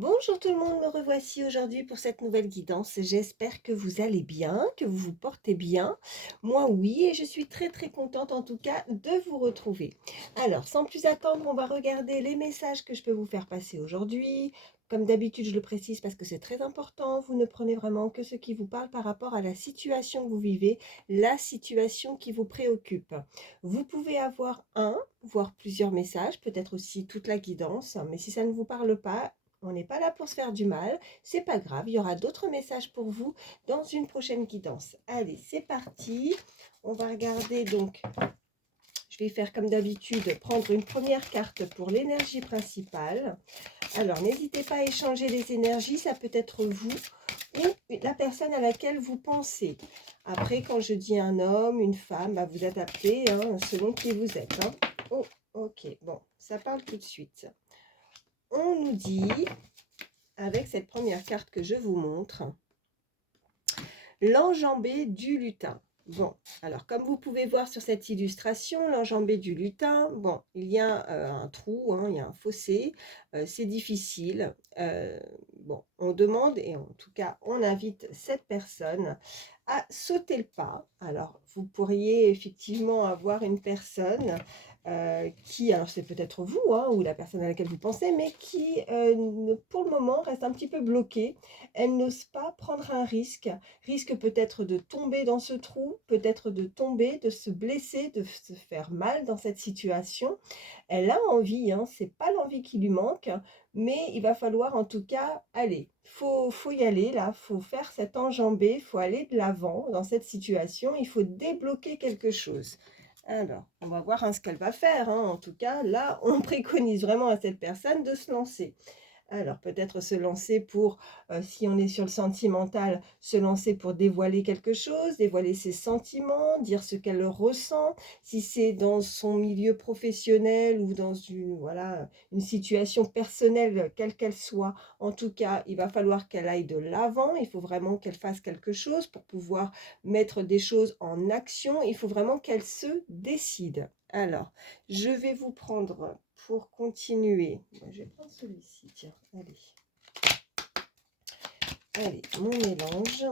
Bonjour tout le monde, me revoici aujourd'hui pour cette nouvelle guidance. J'espère que vous allez bien, que vous vous portez bien. Moi oui, et je suis très contente en tout cas de vous retrouver. Alors, sans plus attendre, on va regarder les messages que je peux vous faire passer aujourd'hui. Comme d'habitude, je le précise parce que c'est très important, vous ne prenez vraiment que ce qui vous parle par rapport à la situation que vous vivez, la situation qui vous préoccupe. Vous pouvez avoir un, voire plusieurs messages, peut-être aussi toute la guidance, mais si ça ne vous parle pas, on n'est pas là pour se faire du mal, c'est pas grave, il y aura d'autres messages pour vous dans une prochaine guidance. Allez, c'est parti. On va regarder donc, je vais faire comme d'habitude, prendre une première carte pour l'énergie principale. Alors, n'hésitez pas à échanger les énergies, ça peut être vous ou la personne à laquelle vous pensez. Après, quand je dis un homme, une femme, bah, vous adaptez hein, selon qui vous êtes. Hein. Oh, ok, bon, ça parle tout de suite. On nous dit avec cette première carte que je vous montre, l'enjambée du lutin. Bon, alors comme vous pouvez voir sur cette illustration, l'enjambée du lutin, bon, il y a un trou, hein, il y a un fossé, c'est difficile. Bon, on demande, et en tout cas on invite cette personne à sauter le pas. Alors, vous pourriez effectivement avoir une personne qui, alors c'est peut-être vous hein, ou la personne à laquelle vous pensez, mais qui pour le moment reste un petit peu bloquée. Elle n'ose pas prendre un risque peut-être de tomber dans ce trou, peut-être de tomber, de se blesser, de se faire mal dans cette situation. Elle a envie, hein, c'est pas l'envie qui lui manque, mais il va falloir en tout cas aller. Faut y aller là, faut faire cette enjambée, faut aller de l'avant dans cette situation, il faut débloquer quelque chose. Alors, on va voir hein, ce qu'elle va faire. Hein. En tout cas, là, on préconise vraiment à cette personne de se lancer. Alors peut-être se lancer pour, si on est sur le sentimental, se lancer pour dévoiler quelque chose, dévoiler ses sentiments, dire ce qu'elle ressent. Si c'est dans son milieu professionnel ou dans une, voilà, une situation personnelle, quelle qu'elle soit, en tout cas, il va falloir qu'elle aille de l'avant. Il faut vraiment qu'elle fasse quelque chose pour pouvoir mettre des choses en action. Il faut vraiment qu'elle se décide. Alors, je vais vous prendre pour continuer. Je vais prendre celui-ci, tiens, allez. Allez, mon mélange.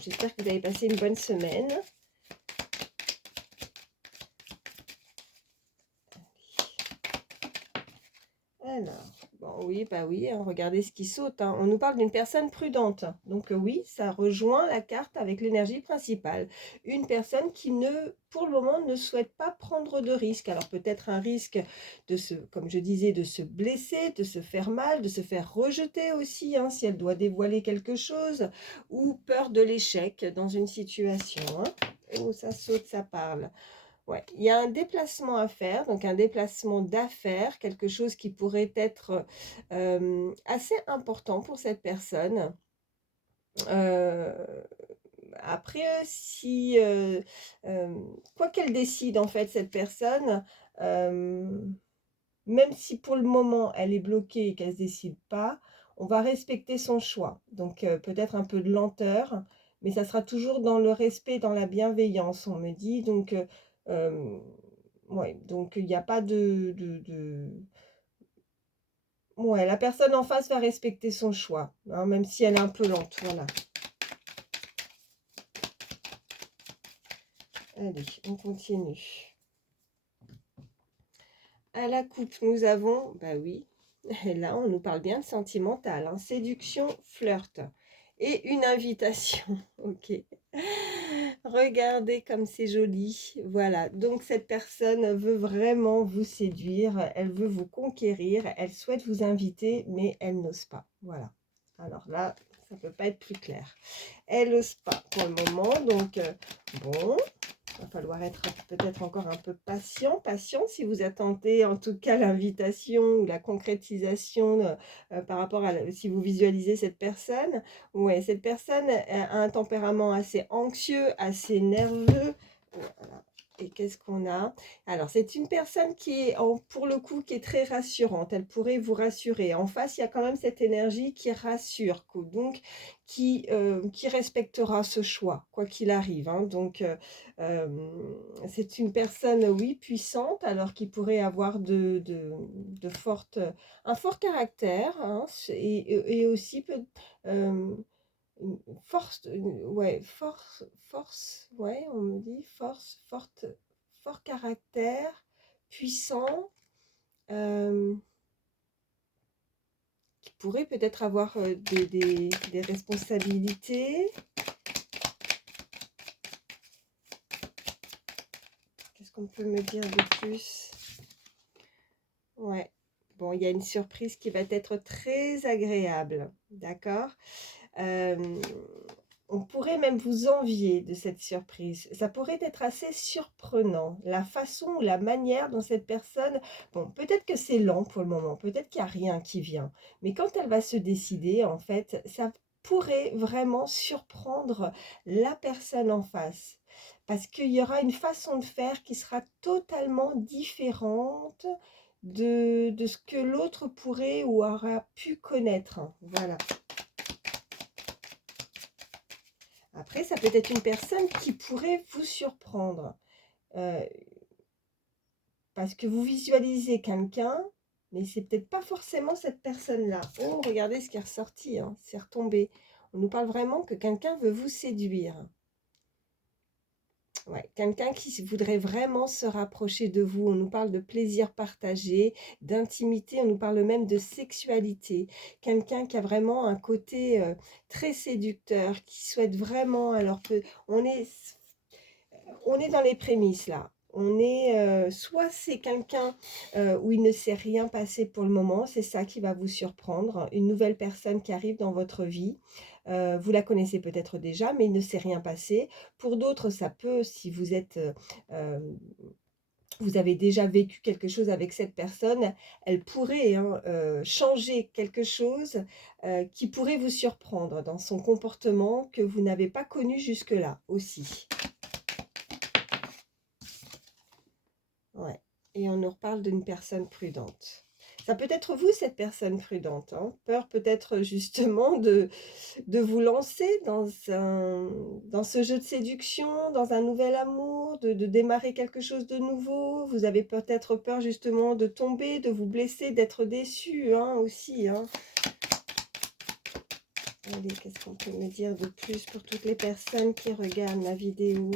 J'espère que vous avez passé une bonne semaine. Alors, bon, oui, bah oui, hein, regardez ce qui saute. Hein. On nous parle d'une personne prudente. Donc oui, ça rejoint la carte avec l'énergie principale. Une personne qui ne, pour le moment, ne souhaite pas prendre de risques. Alors peut-être un risque de se, comme je disais, de se blesser, de se faire mal, de se faire rejeter aussi, hein, si elle doit dévoiler quelque chose, ou peur de l'échec dans une situation. Hein. Oh, ça saute, ça parle. Ouais, il y a un déplacement à faire, donc un déplacement d'affaires, quelque chose qui pourrait être assez important pour cette personne. Euh, après, si quoi qu'elle décide en fait cette personne, euh, même si pour le moment elle est bloquée et qu'elle ne se décide pas, on va respecter son choix. Donc peut-être un peu de lenteur, mais ça sera toujours dans le respect, dans la bienveillance, on me dit. Donc ouais, donc il n'y a pas ouais, la personne en face va respecter son choix, hein, même si elle est un peu lente, voilà. Allez, on continue. À la coupe, nous avons, bah oui, et là on nous parle bien de sentimental, hein, séduction, flirt et une invitation. Ok. Regardez comme c'est joli. Voilà, donc cette personne veut vraiment vous séduire, elle veut vous conquérir, elle souhaite vous inviter, mais elle n'ose pas. Voilà. Alors là, ça ne peut pas être plus clair. Elle n'ose pas pour le moment, donc bon, il va falloir être peut-être encore un peu patient si vous attendez en tout cas l'invitation ou la concrétisation par rapport à si vous visualisez cette personne. Ouais, cette personne a un tempérament assez anxieux, assez nerveux. Voilà. Et qu'est-ce qu'on a? Alors, c'est une personne qui est, pour le coup, qui est très rassurante. Elle pourrait vous rassurer. En face, il y a quand même cette énergie qui rassure, donc qui respectera ce choix, quoi qu'il arrive, hein. Donc, c'est une personne, oui, puissante, alors qui pourrait avoir de fortes, un fort caractère, hein, et aussi euh, une ouais, force, ouais, on me dit fort caractère, puissant, euh, qui pourrait peut-être avoir des responsabilités. Qu'est-ce qu'on peut me dire de plus? Ouais, bon, il y a une surprise qui va être très agréable, d'accord? Euh, on pourrait même vous envier de cette surprise. Ça pourrait être assez surprenant, la façon ou la manière dont cette personne... Bon, peut-être que c'est lent pour le moment, peut-être qu'il n'y a rien qui vient, mais quand elle va se décider, en fait, ça pourrait vraiment surprendre la personne en face. Parce qu'il y aura une façon de faire qui sera totalement différente de ce que l'autre pourrait ou aura pu connaître. Voilà. Après, ça peut être une personne qui pourrait vous surprendre. euh, Parce que vous visualisez quelqu'un, mais c'est peut-être pas forcément cette personne-là. Oh, regardez ce qui est ressorti, hein, c'est retombé. On nous parle vraiment que quelqu'un veut vous séduire. Ouais, quelqu'un qui voudrait vraiment se rapprocher de vous. On nous parle de plaisir partagé, d'intimité, on nous parle même de sexualité. Quelqu'un qui a vraiment un côté très séducteur, qui souhaite vraiment... Alors, on est dans les prémices là. On est, soit c'est quelqu'un où il ne s'est rien passé pour le moment, c'est ça qui va vous surprendre, une nouvelle personne qui arrive dans votre vie. Vous la connaissez peut-être déjà, mais il ne s'est rien passé. Pour d'autres, ça peut, si vous êtes, euh, vous avez déjà vécu quelque chose avec cette personne, elle pourrait, hein, changer quelque chose qui pourrait vous surprendre dans son comportement que vous n'avez pas connu jusque-là aussi. Ouais. Et on nous reparle d'une personne prudente. Ça peut être vous, cette personne prudente, hein. Peur peut-être justement de vous lancer dans ce jeu de séduction, dans un nouvel amour, de démarrer quelque chose de nouveau. Vous avez peut-être peur justement de tomber, de vous blesser, d'être déçu, hein, aussi, hein. Allez, qu'est-ce qu'on peut me dire de plus pour toutes les personnes qui regardent ma vidéo?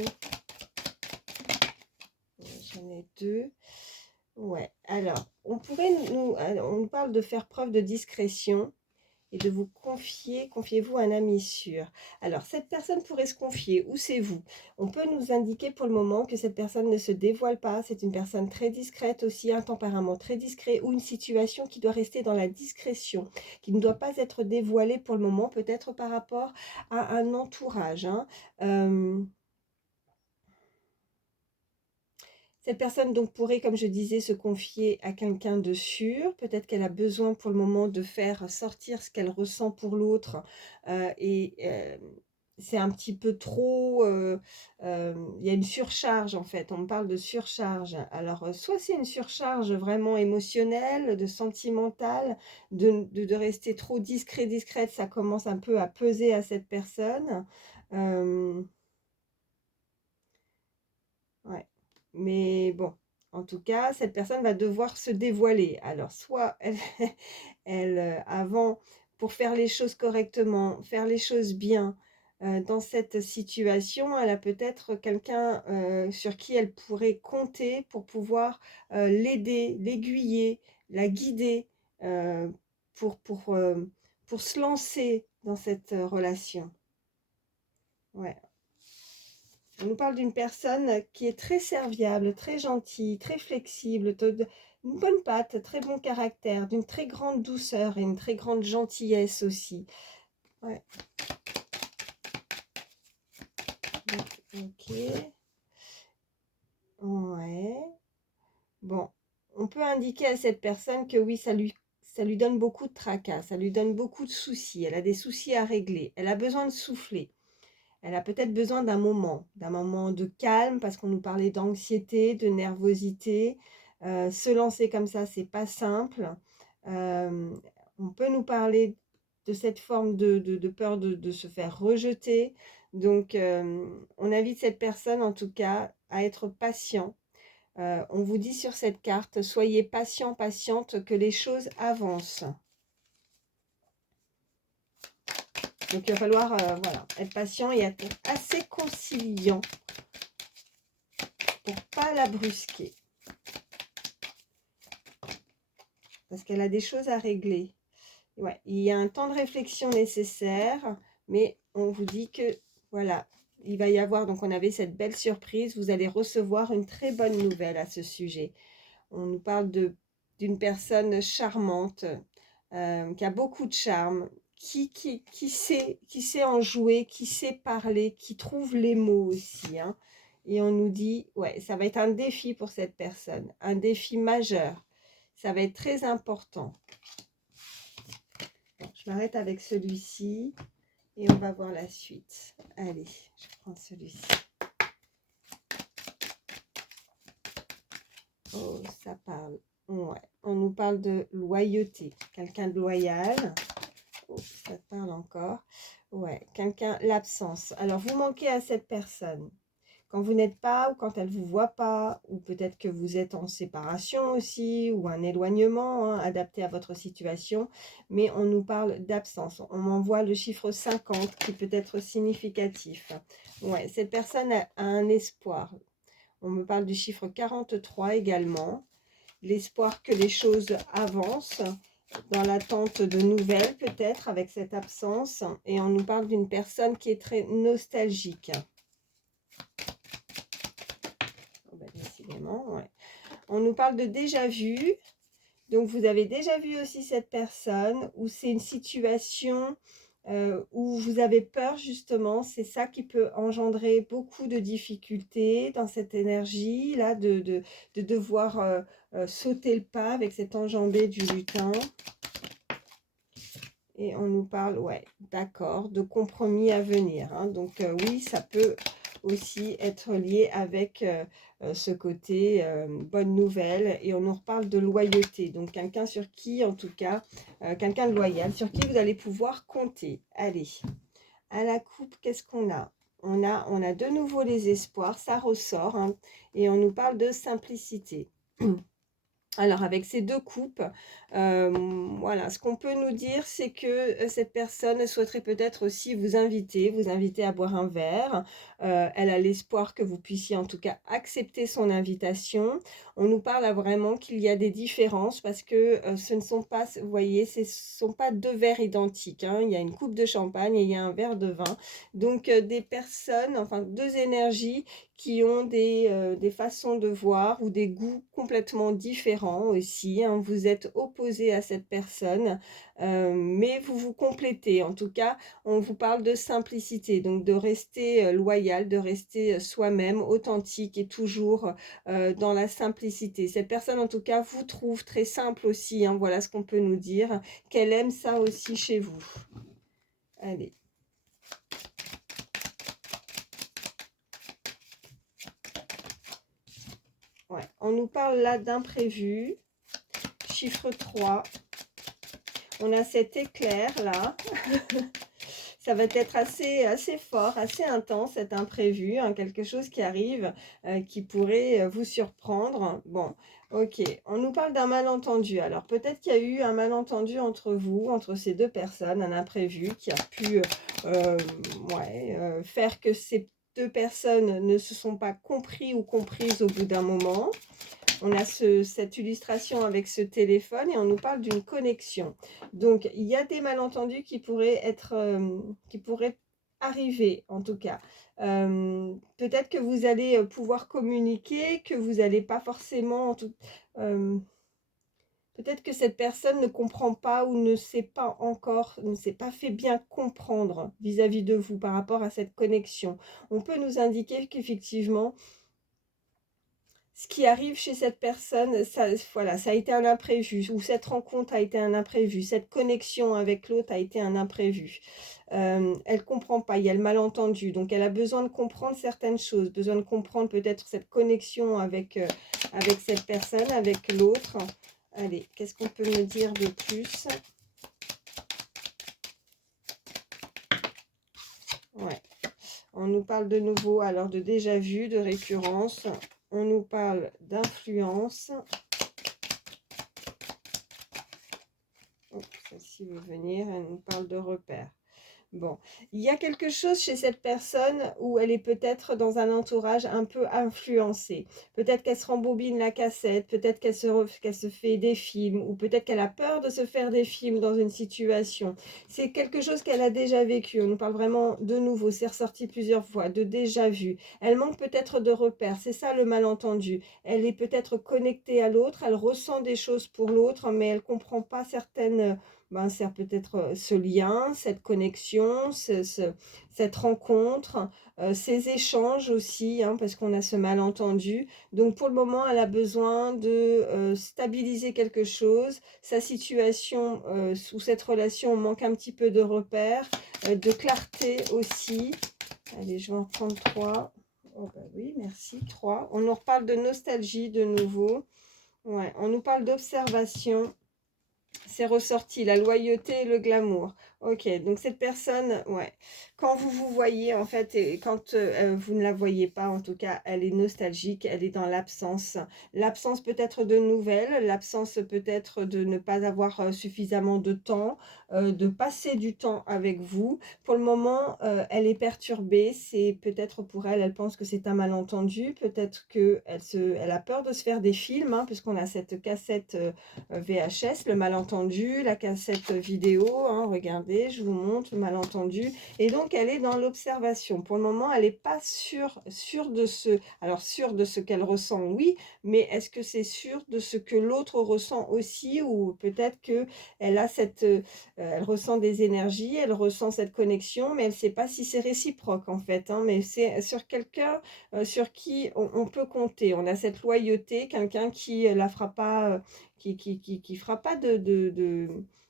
J'en ai deux. Ouais, alors, on nous parle de faire preuve de discrétion et de vous confiez-vous à un ami sûr. Alors, cette personne pourrait se confier, ou c'est vous. On peut nous indiquer pour le moment que cette personne ne se dévoile pas, c'est une personne très discrète aussi, un tempérament très discret, ou une situation qui doit rester dans la discrétion, qui ne doit pas être dévoilée pour le moment, peut-être par rapport à un entourage, hein. Euh, Cette personne donc pourrait, comme je disais, se confier à quelqu'un de sûr. Peut-être qu'elle a besoin pour le moment de faire sortir ce qu'elle ressent pour l'autre. C'est un petit peu trop... il y a une surcharge en fait. On me parle de surcharge. Alors, soit c'est une surcharge vraiment émotionnelle, de sentimentale, de rester trop discret, discrète. Ça commence un peu à peser à cette personne. Euh, Ouais. Mais bon, en tout cas, cette personne va devoir se dévoiler. Alors, soit elle, avant, pour faire les choses correctement, faire les choses bien, dans cette situation, elle a peut-être quelqu'un sur qui elle pourrait compter pour pouvoir l'aider, l'aiguiller, la guider euh, pour, pour, euh, pour se lancer dans cette relation. Ouais. On nous parle d'une personne qui est très serviable, très gentille, très flexible, une bonne patte, très bon caractère, d'une très grande douceur et une très grande gentillesse aussi. Ouais. Ok. Ouais. Bon. On peut indiquer à cette personne que oui, ça lui donne beaucoup de tracas, ça lui donne beaucoup de soucis. Elle a des soucis à régler. Elle a besoin de souffler. Elle a peut-être besoin d'un moment de calme, parce qu'on nous parlait d'anxiété, de nervosité. Se lancer comme ça, c'est pas simple. Euh, on peut nous parler de cette forme de peur de se faire rejeter. Donc, on invite cette personne, en tout cas, à être patient. On vous dit sur cette carte, soyez patient, patiente, que les choses avancent. Donc, il va falloir voilà, être patient et être assez conciliant pour pas la brusquer. Parce qu'elle a des choses à régler. Ouais, il y a un temps de réflexion nécessaire, mais on vous dit que, voilà, il va y avoir, donc on avait cette belle surprise, vous allez recevoir une très bonne nouvelle à ce sujet. On nous parle d'une personne charmante, qui a beaucoup de charme, qui sait en jouer, qui sait parler, qui trouve les mots aussi, hein. Et on nous dit, ouais, ça va être un défi pour cette personne, un défi majeur. Ça va être très important. Bon, je m'arrête avec celui-ci et on va voir la suite. Allez, je prends celui-ci. Oh, ça parle. Ouais, on nous parle de loyauté. Quelqu'un de loyal. Oh, ça parle encore. Ouais, quelqu'un, l'absence. Alors, vous manquez à cette personne. Quand vous n'êtes pas, ou quand elle ne vous voit pas, ou peut-être que vous êtes en séparation aussi, ou un éloignement, hein, adapté à votre situation, mais on nous parle d'absence. On m'envoie le chiffre 50 qui peut être significatif. Ouais, cette personne a un espoir. On me parle du chiffre 43 également. L'espoir que les choses avancent, dans l'attente de nouvelles peut-être avec cette absence. Et on nous parle d'une personne qui est très nostalgique. Décidément, ouais. On nous parle de déjà vu. Donc, vous avez déjà vu aussi cette personne, ou c'est une situation où vous avez peur, justement. C'est ça qui peut engendrer beaucoup de difficultés dans cette énergie-là, de devoir sauter le pas avec cette enjambée du lutin. Et on nous parle, ouais, d'accord, de compromis à venir, hein. Donc, oui, ça peut aussi être lié avec ce côté bonne nouvelle. Et on nous reparle de loyauté. Donc, quelqu'un sur qui, en tout cas, quelqu'un de loyal, sur qui vous allez pouvoir compter. Allez, à la coupe, qu'est-ce qu'on a? On a de nouveau les espoirs, ça ressort, hein, et on nous parle de simplicité. Alors, avec ces deux coupes, voilà, ce qu'on peut nous dire, c'est que cette personne souhaiterait peut-être aussi vous inviter à boire un verre. Elle a l'espoir que vous puissiez en tout cas accepter son invitation. On nous parle vraiment qu'il y a des différences parce que ce ne sont pas, vous voyez, ce ne sont pas deux verres identiques, hein. Il y a une coupe de champagne et il y a un verre de vin. Donc, des personnes, enfin deux énergies qui ont des façons de voir ou des goûts complètement différents aussi, hein. Vous êtes opposé à cette personne, mais vous vous complétez. En tout cas, on vous parle de simplicité, donc de rester loyal, de rester soi-même, authentique et toujours dans la simplicité. Cette personne, en tout cas, vous trouve très simple aussi, hein. Voilà ce qu'on peut nous dire, qu'elle aime ça aussi chez vous. Allez. Ouais, on nous parle là d'imprévu. Chiffre 3. On a cet éclair là. Ça va être assez fort, assez intense, cet imprévu, hein, quelque chose qui arrive, qui pourrait vous surprendre. Bon, ok, on nous parle d'un malentendu. Alors peut-être qu'il y a eu un malentendu entre vous, entre ces deux personnes, un imprévu qui a pu faire que ces deux personnes ne se sont pas compris ou comprises au bout d'un moment. On a cette illustration avec ce téléphone et on nous parle d'une connexion. Donc, il y a des malentendus qui pourraient arriver, en tout cas. Peut-être que vous allez pouvoir communiquer, que vous n'allez pas forcément... peut-être que cette personne ne comprend pas ou ne s'est pas fait bien comprendre vis-à-vis de vous par rapport à cette connexion. On peut nous indiquer qu'effectivement, ce qui arrive chez cette personne, ça, voilà, ça a été un imprévu, ou cette rencontre a été un imprévu, cette connexion avec l'autre a été un imprévu. Elle ne comprend pas, il y a le malentendu, donc elle a besoin de comprendre certaines choses, besoin de comprendre peut-être cette connexion avec cette personne, avec l'autre. Allez, qu'est-ce qu'on peut me dire de plus? Ouais. On nous parle de nouveau alors de déjà vu, de récurrence. On nous parle d'influence. Oh, celle-ci veut venir, elle nous parle de repère. Bon, il y a quelque chose chez cette personne où elle est peut-être dans un entourage un peu influencé. Peut-être qu'elle se rembobine la cassette, peut-être qu'elle se fait des films, ou peut-être qu'elle a peur de se faire des films dans une situation. C'est quelque chose qu'elle a déjà vécu. On nous parle vraiment de nouveau, c'est ressorti plusieurs fois, de déjà vu. Elle manque peut-être de repères, c'est ça le malentendu. Elle est peut-être connectée à l'autre, elle ressent des choses pour l'autre, mais elle ne comprend pas certaines ben, c'est peut-être ce lien, cette connexion, cette rencontre, ces échanges aussi, hein, parce qu'on a ce malentendu. Donc pour le moment, elle a besoin de stabiliser quelque chose. Sa situation sous cette relation manque un petit peu de repères, de clarté aussi. Allez, je vais en prendre 3. Oh bah oui, merci, 3. On nous reparle de nostalgie de nouveau. Ouais, on nous parle d'observation. C'est ressorti, la loyauté et le glamour. Ok, donc cette personne, ouais, quand vous vous voyez, en fait, et quand vous ne la voyez pas, en tout cas, elle est nostalgique, elle est dans l'absence. L'absence peut-être de nouvelles, l'absence peut-être de ne pas avoir suffisamment de temps, de passer du temps avec vous. Pour le moment, elle est perturbée, c'est peut-être pour elle, elle pense que c'est un malentendu, peut-être qu'elle a peur de se faire des films, hein, puisqu'on a cette cassette VHS, le malentendu, la cassette vidéo, hein, regardez, je vous montre le malentendu. Et donc, elle est dans l'observation. Pour le moment, elle n'est pas sûre de ce... Alors, sûre de ce qu'elle ressent, oui, mais est-ce que c'est sûr de ce que l'autre ressent aussi? Ou peut-être qu'elle a elle ressent des énergies, elle ressent cette connexion, mais elle ne sait pas si c'est réciproque, en fait. Hein, mais c'est sur quelqu'un sur qui on peut compter. On a cette loyauté, quelqu'un qui la fera pas qui fera pas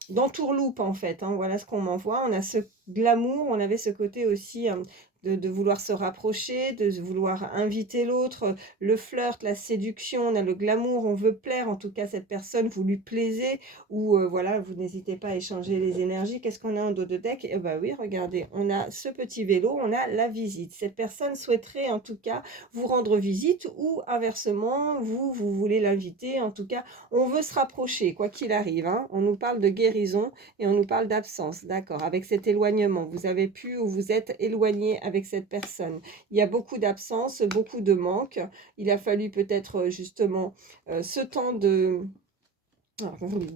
d'entourloupe en fait. Hein. Voilà ce qu'on m'envoie. On a ce glamour, on avait ce côté aussi de vouloir se rapprocher, de vouloir inviter l'autre, le flirt, la séduction, on a le glamour, on veut plaire, en tout cas cette personne, vous lui plaisez, ou voilà, vous n'hésitez pas à échanger les énergies. Qu'est-ce qu'on a en dos de deck? Eh bien oui, regardez, on a ce petit vélo, on a la visite. Cette personne souhaiterait en tout cas vous rendre visite ou inversement, vous voulez l'inviter. En tout cas, on veut se rapprocher, quoi qu'il arrive. Hein. On nous parle de guérison et on nous parle d'absence. D'accord, avec cet éloignement, vous avez pu ou vous êtes éloigné avec cette personne. Il y a beaucoup d'absence, beaucoup de manque. Il a fallu peut-être justement ce temps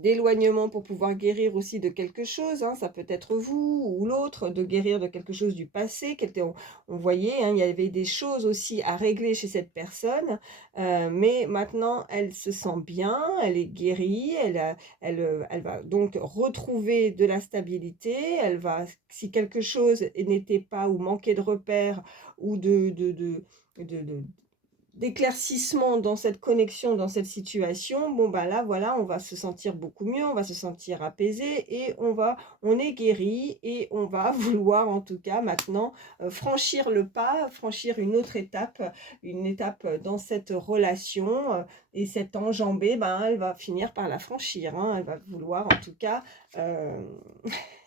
d'éloignement pour pouvoir guérir aussi de quelque chose, hein. Ça peut être vous ou l'autre, de guérir de quelque chose du passé, on voyait, hein, il y avait des choses aussi à régler chez cette personne, mais maintenant elle se sent bien, elle est guérie, elle va donc retrouver de la stabilité, elle va, si quelque chose n'était pas ou manquait de repères ou de d'éclaircissement dans cette connexion, dans cette situation, bon bah là voilà, on va se sentir beaucoup mieux, on va se sentir apaisé et on est guéri et on va vouloir en tout cas maintenant franchir le pas, franchir une étape dans cette relation et cette enjambée, ben, elle va finir par la franchir, hein, elle va vouloir en tout cas, euh,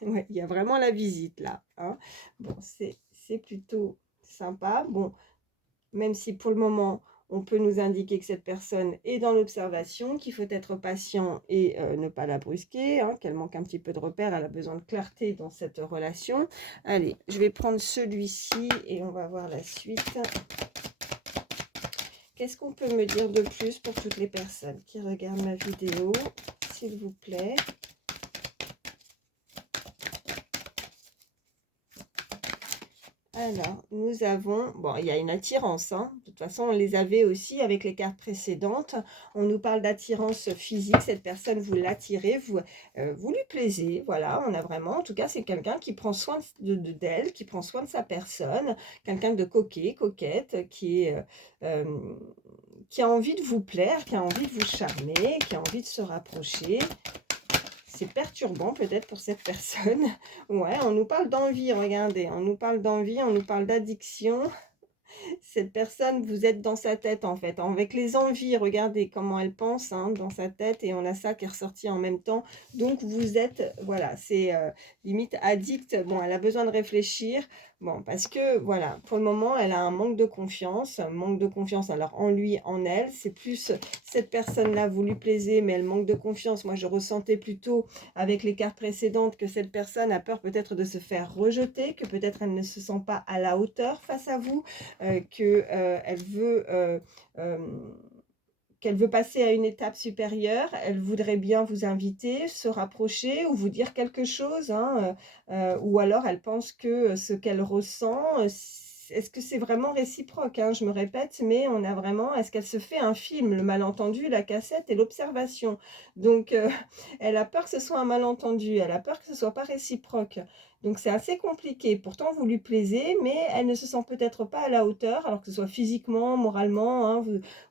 ouais, il y a vraiment la visite là, hein. Bon, c'est plutôt sympa, bon. Même si pour le moment, on peut nous indiquer que cette personne est dans l'observation, qu'il faut être patient et ne pas la brusquer, hein, qu'elle manque un petit peu de repères, elle a besoin de clarté dans cette relation. Allez, je vais prendre celui-ci et on va voir la suite. Qu'est-ce qu'on peut me dire de plus pour toutes les personnes qui regardent ma vidéo, s'il vous plaît? Alors, nous avons, bon, il y a une attirance, hein. De toute façon, on les avait aussi avec les cartes précédentes. On nous parle d'attirance physique, cette personne, vous l'attirez, vous lui plaisez, voilà, on a vraiment, en tout cas, c'est quelqu'un qui prend soin d'elle, qui prend soin de sa personne, quelqu'un de coquet, coquette, qui a envie de vous plaire, qui a envie de vous charmer, qui a envie de se rapprocher. C'est perturbant peut-être pour cette personne. Ouais, on nous parle d'envie, regardez, on nous parle d'envie, on nous parle d'addiction. Cette personne, vous êtes dans sa tête en fait, avec les envies, regardez comment elle pense hein, dans sa tête et on a ça qui est ressorti en même temps. Donc vous êtes, voilà, c'est limite addict. Bon, elle a besoin de réfléchir. Bon, parce que voilà, pour le moment, elle a un manque de confiance alors en lui, en elle. C'est plus cette personne-là, vous lui plaisez, mais elle manque de confiance. Moi, je ressentais plutôt avec les cartes précédentes que cette personne a peur peut-être de se faire rejeter, que peut-être elle ne se sent pas à la hauteur face à vous qu'elle veut, qu'elle veut passer à une étape supérieure, elle voudrait bien vous inviter, se rapprocher ou vous dire quelque chose, hein, ou alors elle pense que ce qu'elle ressent, est-ce que c'est vraiment réciproque hein, je me répète, mais on a vraiment, est-ce qu'elle se fait un film, le malentendu, la cassette et l'observation. Donc, elle a peur que ce soit un malentendu, elle a peur que ce soit pas réciproque. Donc c'est assez compliqué. Pourtant, vous lui plaisez, mais elle ne se sent peut-être pas à la hauteur, alors que ce soit physiquement, moralement, hein,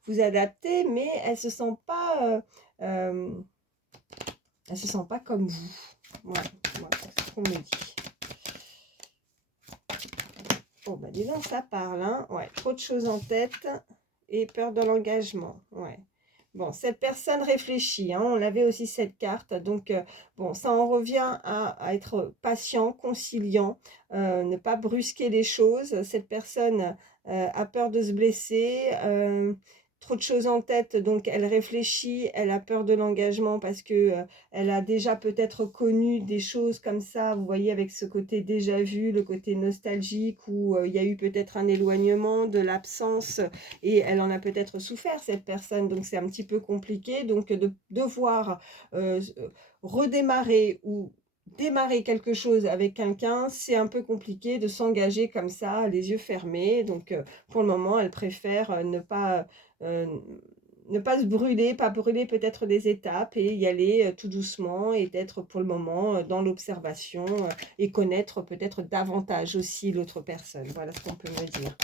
vous adaptez, mais euh, elle se sent pas comme vous. Voilà, voilà c'est ce qu'on me dit. Oh, bah dis donc, ça parle, hein. Ouais, trop de choses en tête et peur de l'engagement. Ouais. Bon, cette personne réfléchit, hein, on avait aussi cette carte, donc bon, ça en revient à être patient, conciliant, ne pas brusquer les choses. Cette personne a peur de se blesser, trop de choses en tête, donc elle réfléchit, elle a peur de l'engagement parce que elle a déjà peut-être connu des choses comme ça, vous voyez, avec ce côté déjà vu, le côté nostalgique, où il y a eu peut-être un éloignement, de l'absence, et elle en a peut-être souffert, cette personne, donc c'est un petit peu compliqué. Donc de devoir redémarrer ou démarrer quelque chose avec quelqu'un, c'est un peu compliqué de s'engager comme ça, les yeux fermés. Donc pour le moment, elle préfère euh, ne pas se brûler, pas brûler peut-être des étapes et y aller tout doucement et être pour le moment dans l'observation et connaître peut-être davantage aussi l'autre personne. Voilà ce qu'on peut me dire.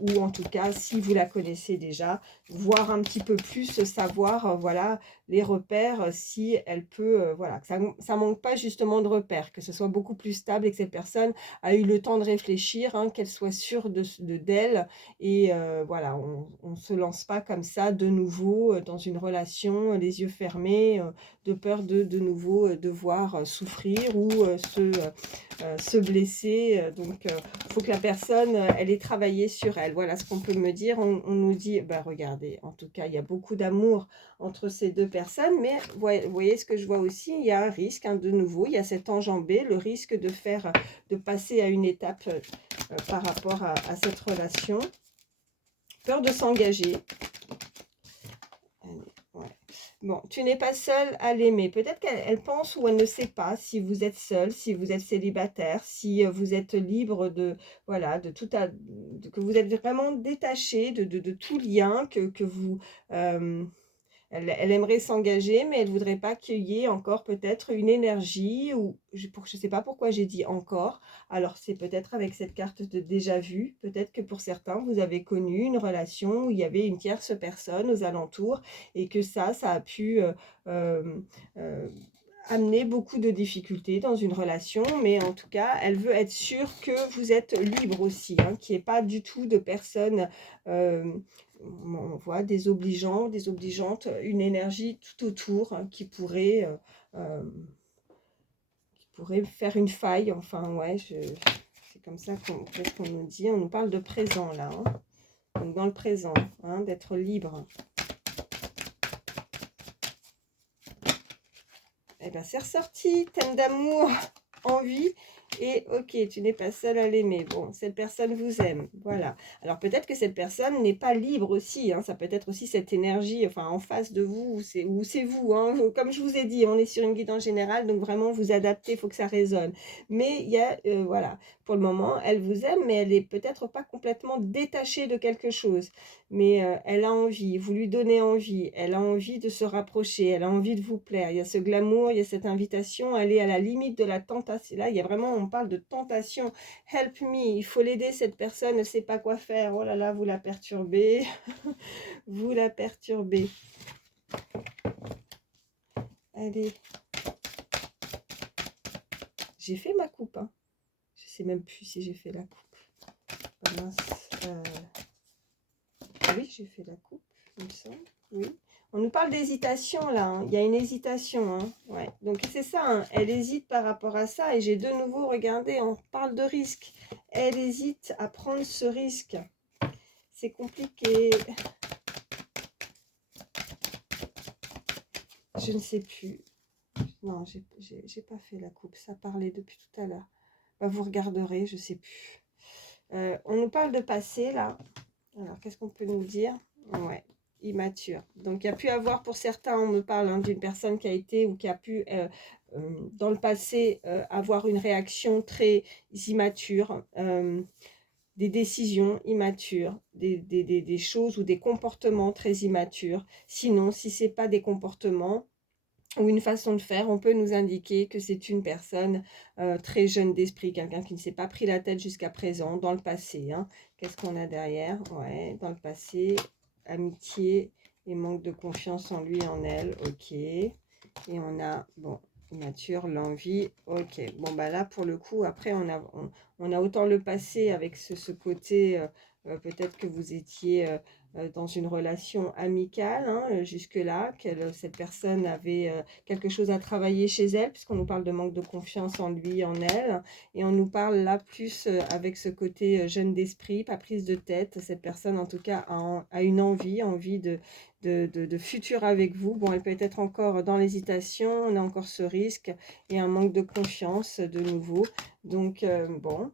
Ou en tout cas, si vous la connaissez déjà, voir un petit peu plus, savoir, voilà, les repères, si elle peut, voilà, que ça ne manque pas justement de repères, que ce soit beaucoup plus stable et que cette personne a eu le temps de réfléchir, hein, qu'elle soit sûre d'elle. Et voilà, on ne se lance pas comme ça de nouveau dans une relation, les yeux fermés, de peur de nouveau devoir souffrir ou se blesser. Donc, il faut que la personne, elle ait travaillé sur elle. Voilà ce qu'on peut me dire. On nous dit, bah, regardez, en tout cas, il y a beaucoup d'amour entre ces deux personnes, mais vous voyez ce que je vois aussi, il y a un risque, hein, de nouveau, il y a cet enjambé, le risque de passer à une étape par rapport à cette relation. Peur de s'engager. Ouais. Bon, tu n'es pas seule à l'aimer. Peut-être qu'elle pense ou elle ne sait pas si vous êtes seul, si vous êtes célibataire, si vous êtes libre de, voilà, que vous êtes vraiment détaché de tout lien, que vous, elle aimerait s'engager, mais elle ne voudrait pas qu'il y ait encore peut-être une énergie, ou je ne sais pas pourquoi j'ai dit encore. Alors c'est peut-être avec cette carte de déjà vu, peut-être que pour certains, vous avez connu une relation où il y avait une tierce personne aux alentours et que ça a pu euh, euh, amener beaucoup de difficultés dans une relation, mais en tout cas, elle veut être sûre que vous êtes libre aussi, hein, qu'il n'y ait pas du tout de personnes, on voit des obligeants, des obligeantes, une énergie tout autour hein, euh, qui pourrait faire une faille. Enfin, ouais, c'est comme ça qu'on nous dit. On nous parle de présent là, hein. Donc dans le présent, hein, d'être libre. Eh bien, c'est ressorti, thème d'amour, envie, et ok, tu n'es pas seule à l'aimer. Bon, cette personne vous aime, voilà. Alors peut-être que cette personne n'est pas libre aussi, hein, ça peut être aussi cette énergie, enfin en face de vous, ou c'est vous, hein. Comme je vous ai dit, on est sur une guidance générale, donc vraiment vous adaptez, il faut que ça résonne. Mais il y a, voilà, pour le moment, elle vous aime, mais elle est peut-être pas complètement détachée de quelque chose. Mais elle a envie, vous lui donnez envie, elle a envie de se rapprocher, elle a envie de vous plaire. Il y a ce glamour, il y a cette invitation, elle est à la limite de la tentation. Là, il y a vraiment, on parle de tentation. Help me, il faut l'aider, cette personne, elle ne sait pas quoi faire. Oh là là, vous la perturbez. Vous la perturbez. Allez. J'ai fait ma coupe, hein. Je ne sais même plus si j'ai fait la coupe. Oh mince. Oui, j'ai fait la coupe, il me semble. Oui. On nous parle d'hésitation là, hein. Il y a une hésitation. Hein. Ouais. Donc c'est ça, hein. Elle hésite par rapport à ça. Et j'ai de nouveau regardé, on parle de risque. Elle hésite à prendre ce risque. C'est compliqué. Je ne sais plus. Non, j'ai pas fait la coupe. Ça parlait depuis tout à l'heure. Bah, vous regarderez, je ne sais plus. On nous parle de passé là. Alors, qu'est-ce qu'on peut nous dire? Ouais, immature. Donc, il y a pu avoir, pour certains, on me parle, hein, d'une personne qui a été ou qui a pu, dans le passé, avoir une réaction très immature, des décisions immatures, des choses ou des comportements très immatures. Sinon, si ce n'est pas des comportements ou une façon de faire, on peut nous indiquer que c'est une personne très jeune d'esprit, quelqu'un qui ne s'est pas pris la tête jusqu'à présent, dans le passé. Hein. Qu'est-ce qu'on a derrière? Ouais, dans le passé, amitié et manque de confiance en lui, en elle, ok. Et on a, bon, immature, l'envie, ok. Bon, bah là, pour le coup, après, on a autant le passé avec ce côté, peut-être que vous étiez... dans une relation amicale, hein, jusque-là, cette personne avait quelque chose à travailler chez elle, puisqu'on nous parle de manque de confiance en lui, en elle, et on nous parle là plus avec ce côté jeune d'esprit, pas prise de tête. Cette personne, en tout cas, a une envie de futur avec vous. Bon, elle peut être encore dans l'hésitation, on a encore ce risque, et un manque de confiance de nouveau. Donc, bon,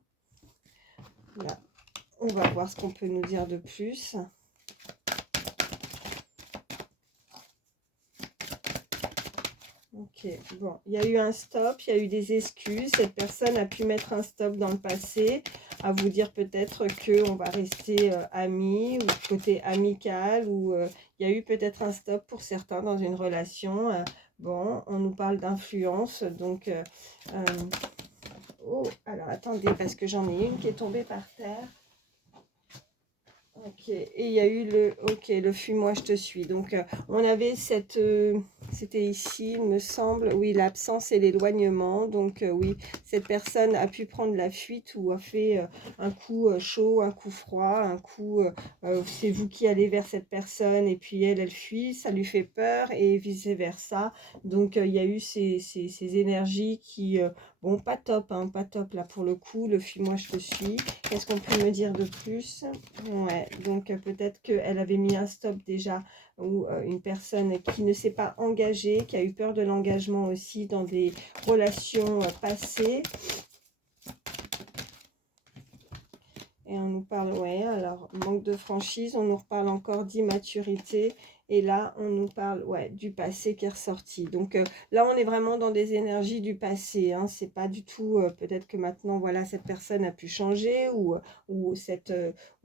là, on va voir ce qu'on peut nous dire de plus. Ok, bon, il y a eu un stop, il y a eu des excuses. Cette personne a pu mettre un stop dans le passé, à vous dire peut-être qu'on va rester amis ou côté amical, ou il y a eu peut-être un stop pour certains dans une relation. Bon, on nous parle d'influence, donc... oh, alors attendez, parce que j'en ai une qui est tombée par terre. Ok, et il y a eu le fuis-moi, je te suis. Donc, on avait c'était ici, il me semble, oui, l'absence et l'éloignement. Donc, oui, cette personne a pu prendre la fuite ou a fait un coup chaud, un coup froid, un coup, c'est vous qui allez vers cette personne et puis elle fuit, ça lui fait peur et vice-versa. Donc, il y a eu ces énergies qui, bon, pas top, hein, pas top là pour le coup, le fuis-moi, je te suis. Qu'est-ce qu'on peut me dire de plus? Ouais, donc peut-être qu'elle avait mis un stop déjà, ou une personne qui ne s'est pas engagée, qui a eu peur de l'engagement aussi dans des relations passées. Et on nous parle, ouais, alors manque de franchise, on nous reparle encore d'immaturité. Et là, on nous parle, ouais, du passé qui est ressorti. Donc là, on est vraiment dans des énergies du passé. Hein. C'est pas du tout, peut-être que maintenant, voilà, cette personne a pu changer ou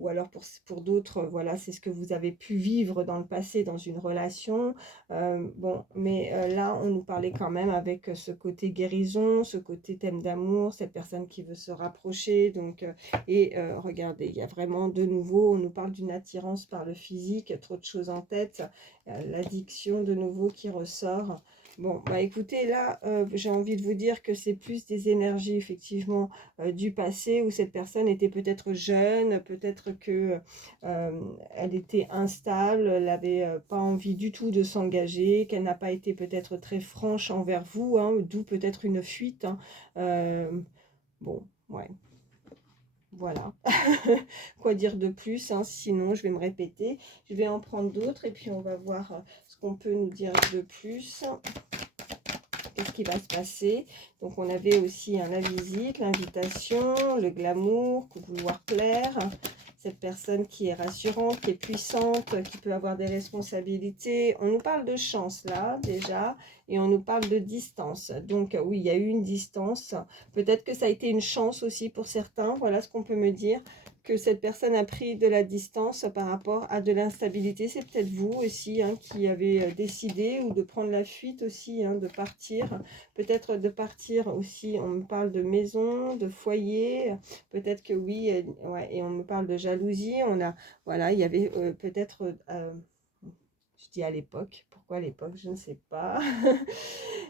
alors pour d'autres, voilà, c'est ce que vous avez pu vivre dans le passé dans une relation. Bon, mais là, on nous parlait quand même avec ce côté guérison, ce côté thème d'amour, cette personne qui veut se rapprocher. Donc, et regardez, il y a vraiment de nouveau, on nous parle d'une attirance par le physique, trop de choses en tête. L'addiction de nouveau qui ressort. Bon, bah écoutez, là, j'ai envie de vous dire que c'est plus des énergies, effectivement, du passé, où cette personne était peut-être jeune, peut-être que elle était instable, elle n'avait pas envie du tout de s'engager, qu'elle n'a pas été peut-être très franche envers vous, hein, d'où peut-être une fuite. Hein. Bon, ouais. Voilà, quoi dire de plus, hein, sinon je vais me répéter. Je vais en prendre d'autres et puis on va voir ce qu'on peut nous dire de plus. Qu'est-ce qui va se passer? Donc on avait aussi la visite, l'invitation, le glamour, vouloir plaire. Cette personne qui est rassurante, qui est puissante, qui peut avoir des responsabilités. On nous parle de chance là déjà et on nous parle de distance. Donc oui, il y a eu une distance. Peut-être que ça a été une chance aussi pour certains. Voilà ce qu'on peut me dire. que cette personne a pris de la distance par rapport à de l'instabilité. C'est peut-être vous aussi hein, qui avez décidé ou de prendre la fuite aussi, hein, de partir. Peut-être de partir aussi, on me parle de maison, de foyer, peut-être que oui, ouais, et on me parle de jalousie. On a, voilà, il y avait peut-être... je dis à l'époque, pourquoi à l'époque, je ne sais pas.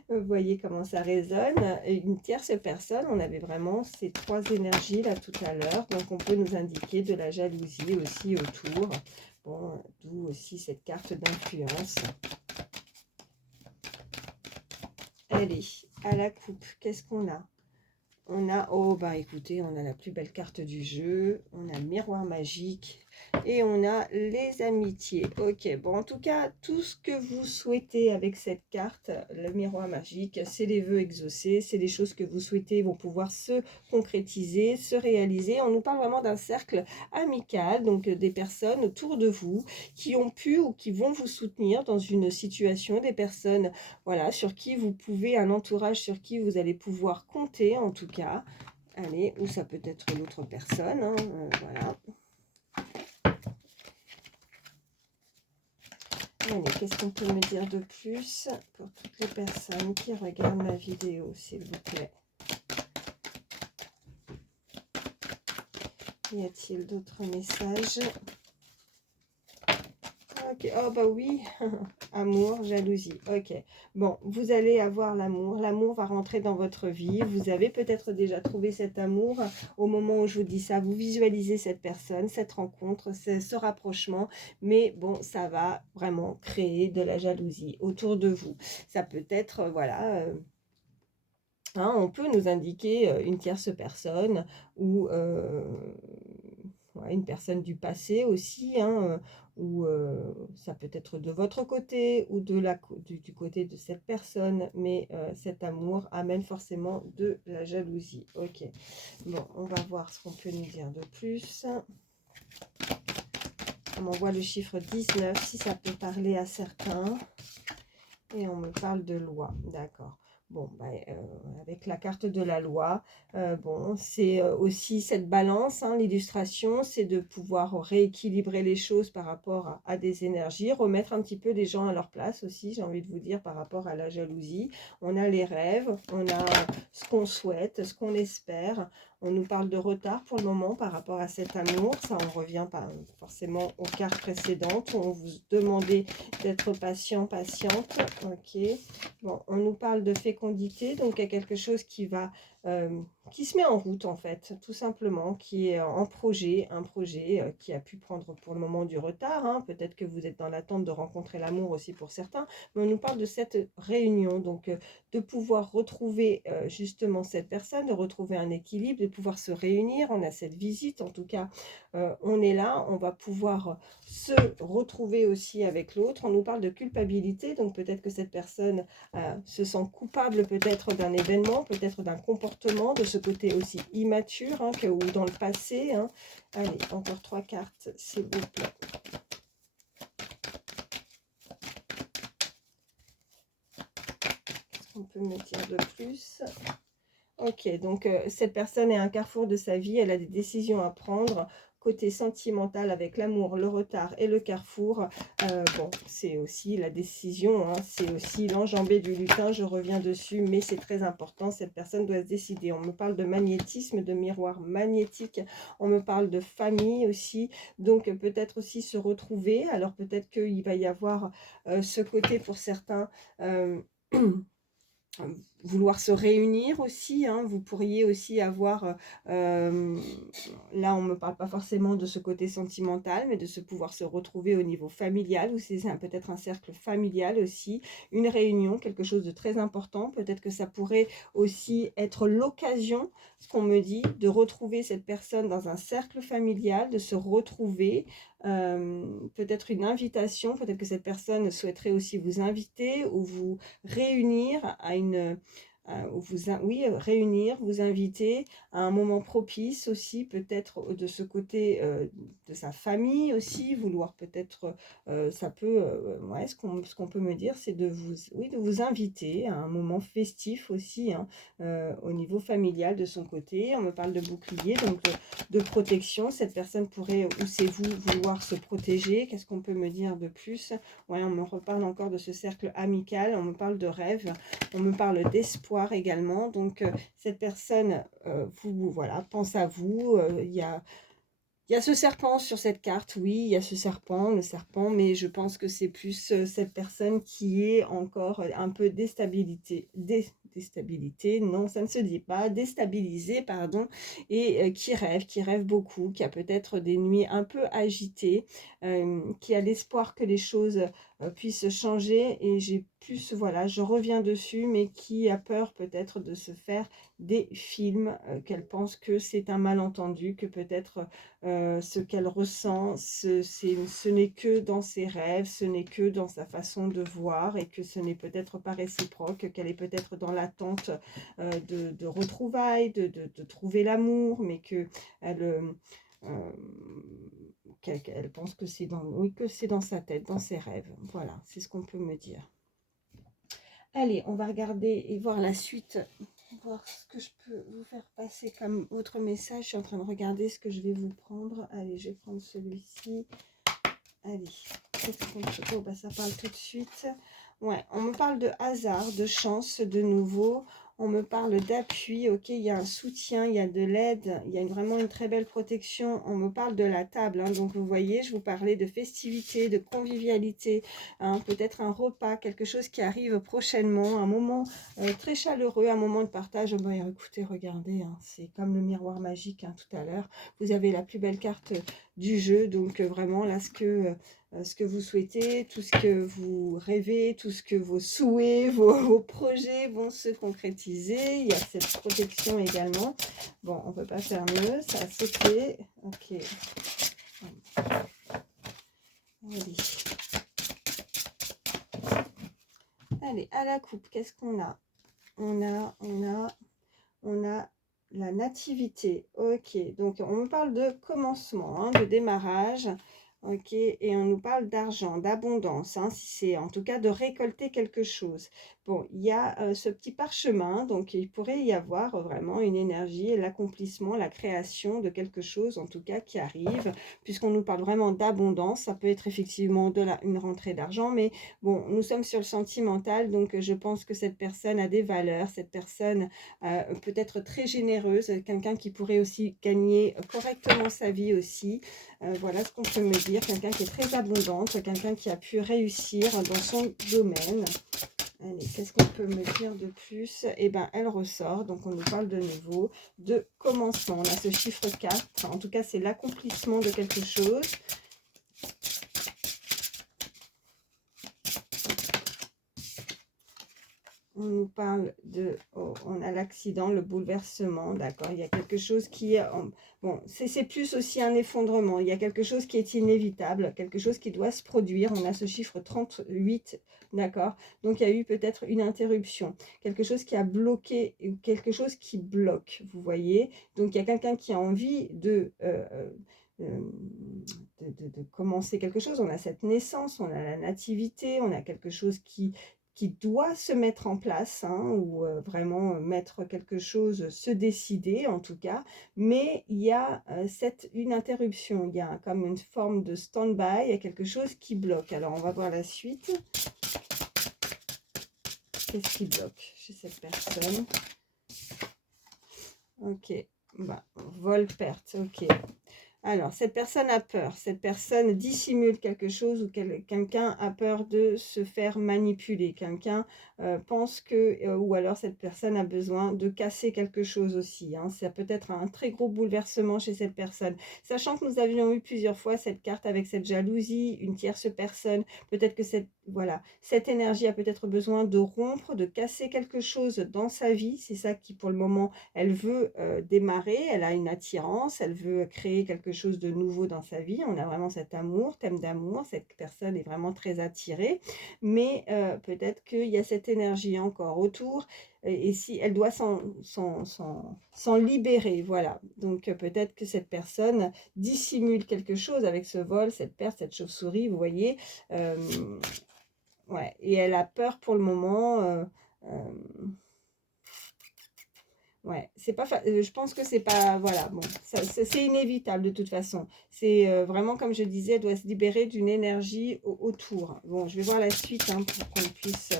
Vous voyez comment ça résonne. Et une tierce personne, on avait vraiment ces trois énergies là tout à l'heure. Donc on peut nous indiquer de la jalousie aussi autour. Bon, d'où aussi cette carte d'influence. Allez, à la coupe, qu'est-ce qu'on a? On a, oh bah écoutez, on a la plus belle carte du jeu. On a le miroir magique. Et on a les amitiés. Ok, bon, en tout cas, tout ce que vous souhaitez avec cette carte, le miroir magique, c'est les vœux exaucés, c'est les choses que vous souhaitez vont pouvoir se concrétiser, se réaliser. On nous parle vraiment d'un cercle amical, donc des personnes autour de vous qui ont pu ou qui vont vous soutenir dans une situation, des personnes, voilà, sur qui vous pouvez, un entourage sur qui vous allez pouvoir compter, en tout cas. Allez, ou ça peut être l'autre personne, hein, voilà. Allez, qu'est-ce qu'on peut me dire de plus pour toutes les personnes qui regardent ma vidéo, s'il vous plaît? Y a-t-il d'autres messages? Ok, oh bah oui, amour, jalousie, ok. Bon, vous allez avoir l'amour va rentrer dans votre vie. Vous avez peut-être déjà trouvé cet amour au moment où je vous dis ça. Vous visualisez cette personne, cette rencontre, ce rapprochement, mais bon, ça va vraiment créer de la jalousie autour de vous. Ça peut être, voilà... hein, on peut nous indiquer une tierce personne ou ouais, une personne du passé aussi, hein, ou ça peut être de votre côté ou du côté de cette personne, mais cet amour amène forcément de la jalousie. Ok, bon, on va voir ce qu'on peut nous dire de plus. On m'envoie le chiffre 19, si ça peut parler à certains. Et on me parle de loi, d'accord. Bon, bah, avec la carte de la loi, bon, c'est aussi cette balance, hein, l'illustration, c'est de pouvoir rééquilibrer les choses par rapport à des énergies, remettre un petit peu les gens à leur place aussi, j'ai envie de vous dire, par rapport à la jalousie. On a les rêves, on a ce qu'on souhaite, ce qu'on espère. On nous parle de retard pour le moment par rapport à cet amour. Ça, on revient pas forcément aux cartes précédentes où on vous demandait d'être patient, patiente. Ok. Bon, on nous parle de fécondité, donc il y a quelque chose qui se met en route en fait, tout simplement, qui est en projet, un projet qui a pu prendre pour le moment du retard. Hein. Peut-être que vous êtes dans l'attente de rencontrer l'amour aussi pour certains, mais on nous parle de cette réunion, donc de pouvoir retrouver justement cette personne, de retrouver un équilibre, de pouvoir se réunir. On a cette visite, en tout cas, on est là, on va pouvoir se retrouver aussi avec l'autre. On nous parle de culpabilité, donc peut-être que cette personne se sent coupable peut-être d'un événement, peut-être d'un comportement, de ce côté aussi immature, hein, ou dans le passé. Hein. Allez, encore 3 cartes, s'il vous plaît. Qu'est-ce qu'on peut me dire de plus? Ok, donc cette personne est à un carrefour de sa vie, elle a des décisions à prendre. Côté sentimental avec l'amour, le retard et le carrefour, bon, c'est aussi la décision, hein, c'est aussi l'enjambée du lutin, je reviens dessus, mais c'est très important, cette personne doit se décider. On me parle de magnétisme, de miroir magnétique, on me parle de famille aussi, donc peut-être aussi se retrouver, alors peut-être qu'il va y avoir ce côté pour certains... vouloir se réunir aussi, hein. Vous pourriez aussi avoir, là on ne me parle pas forcément de ce côté sentimental, mais de se pouvoir se retrouver au niveau familial, ou c'est peut-être un cercle familial aussi, une réunion, quelque chose de très important, peut-être que ça pourrait aussi être l'occasion, ce qu'on me dit, de retrouver cette personne dans un cercle familial, de se retrouver, peut-être une invitation, peut-être que cette personne souhaiterait aussi vous inviter ou vous réunir oui, réunir, vous inviter à un moment propice aussi, peut-être de ce côté de sa famille aussi, vouloir peut-être, ça peut, ouais, ce qu'on peut me dire, c'est de vous, oui, de vous inviter à un moment festif aussi, hein, au niveau familial de son côté. On me parle de bouclier, donc de protection. Cette personne pourrait, ou c'est vous, vouloir se protéger. Qu'est-ce qu'on peut me dire de plus? Ouais, on me reparle encore de ce cercle amical, on me parle de rêve. On me parle d'espoir également. Donc, cette personne, voilà, pense à vous. Il y a ce serpent sur cette carte, oui, il y a ce serpent, le serpent, mais je pense que c'est plus cette personne qui est encore un peu déstabilité, non, ça ne se dit pas, déstabilisée, pardon, et qui rêve beaucoup, qui a peut-être des nuits un peu agitées, qui a l'espoir que les choses puissent changer, et j'ai plus, voilà, je reviens dessus, mais qui a peur peut-être de se faire des films, qu'elle pense que c'est un malentendu, que peut-être ce qu'elle ressent, ce n'est que dans ses rêves, ce n'est que dans sa façon de voir, et que ce n'est peut-être pas réciproque, qu'elle est peut-être dans l'attente de retrouvailles, de trouver l'amour, mais que euh, qu'elle pense que c'est dans, oui, que c'est dans sa tête, dans ses rêves. Voilà, c'est ce qu'on peut me dire. Allez, on va regarder et voir la suite, voir ce que je peux vous faire passer comme autre message. Je suis en train de regarder ce que je vais vous prendre. Allez, je vais prendre celui-ci. Allez, qu'est-ce qu'on peut... Oh, bah ça parle tout de suite. Ouais, on me parle de hasard, de chance, de nouveau. On me parle d'appui, ok, il y a un soutien, il y a de l'aide, il y a vraiment une très belle protection. On me parle de la table, hein, donc vous voyez, je vous parlais de festivité, de convivialité, hein, peut-être un repas, quelque chose qui arrive prochainement, un moment très chaleureux, un moment de partage. Oh, bah, écoutez, regardez, hein, c'est comme le miroir magique, hein, tout à l'heure. Vous avez la plus belle carte du jeu, donc vraiment là, ce que vous souhaitez, tout ce que vous rêvez, tout ce que vos souhaits, vos projets vont se concrétiser. Il y a cette protection également. Bon, on ne peut pas faire mieux, ça a sauté. Ok. Allez. Allez, à la coupe, qu'est-ce qu'on a? On a la nativité. Ok, donc on me parle de commencement, hein, de démarrage. Ok, et on nous parle d'argent, d'abondance, hein, si c'est en tout cas de récolter quelque chose. Bon, il y a ce petit parchemin, donc il pourrait y avoir vraiment une énergie, l'accomplissement, la création de quelque chose, en tout cas, qui arrive, puisqu'on nous parle vraiment d'abondance. Ça peut être effectivement une rentrée d'argent, mais bon, nous sommes sur le sentimental, donc je pense que cette personne a des valeurs, cette personne peut être très généreuse, quelqu'un qui pourrait aussi gagner correctement sa vie aussi. Voilà ce qu'on peut me dire, quelqu'un qui est très abondante, quelqu'un qui a pu réussir dans son domaine. Allez, qu'est-ce qu'on peut me dire de plus? Eh bien, elle ressort, donc on nous parle de nouveau de commencement. On a ce chiffre 4, enfin, en tout cas c'est l'accomplissement de quelque chose. On nous parle de, oh, on a l'accident, le bouleversement, d'accord. Il y a quelque chose qui est, bon, c'est plus aussi un effondrement. Il y a quelque chose qui est inévitable, quelque chose qui doit se produire. On a ce chiffre 38, d'accord. Donc, il y a eu peut-être une interruption, quelque chose qui a bloqué, quelque chose qui bloque, vous voyez. Donc, il y a quelqu'un qui a envie de commencer quelque chose. On a cette naissance, on a la nativité, on a quelque chose qui doit se mettre en place, hein, ou vraiment mettre quelque chose, se décider en tout cas, mais il y a une interruption, il y a comme une forme de stand-by, il y a quelque chose qui bloque. Alors on va voir la suite. Qu'est-ce qui bloque chez cette personne? Ok, bah, vol-perte, ok. Alors, cette personne a peur, cette personne dissimule quelque chose, ou quelqu'un a peur de se faire manipuler, quelqu'un pense que, ou alors cette personne a besoin de casser quelque chose aussi, hein. Ça peut être un très gros bouleversement chez cette personne. Sachant que nous avions eu plusieurs fois cette carte avec cette jalousie, une tierce personne, peut-être que cette énergie a peut-être besoin de rompre, de casser quelque chose dans sa vie. C'est ça qui, pour le moment, elle veut démarrer, elle a une attirance, elle veut créer quelque chose de nouveau dans sa vie. On a vraiment cet amour, thème d'amour, cette personne est vraiment très attirée, mais peut-être qu'il y a cette énergie encore autour, et si elle doit s'en libérer, voilà. Donc peut-être que cette personne dissimule quelque chose avec ce vol, cette perte, cette chauve-souris, vous voyez. Euh, ouais, et elle a peur pour le moment. Ouais, c'est pas je pense que c'est pas, voilà, bon, c'est inévitable de toute façon. C'est vraiment, comme je disais, elle doit se libérer d'une énergie autour. Bon, je vais voir la suite hein, pour qu'on puisse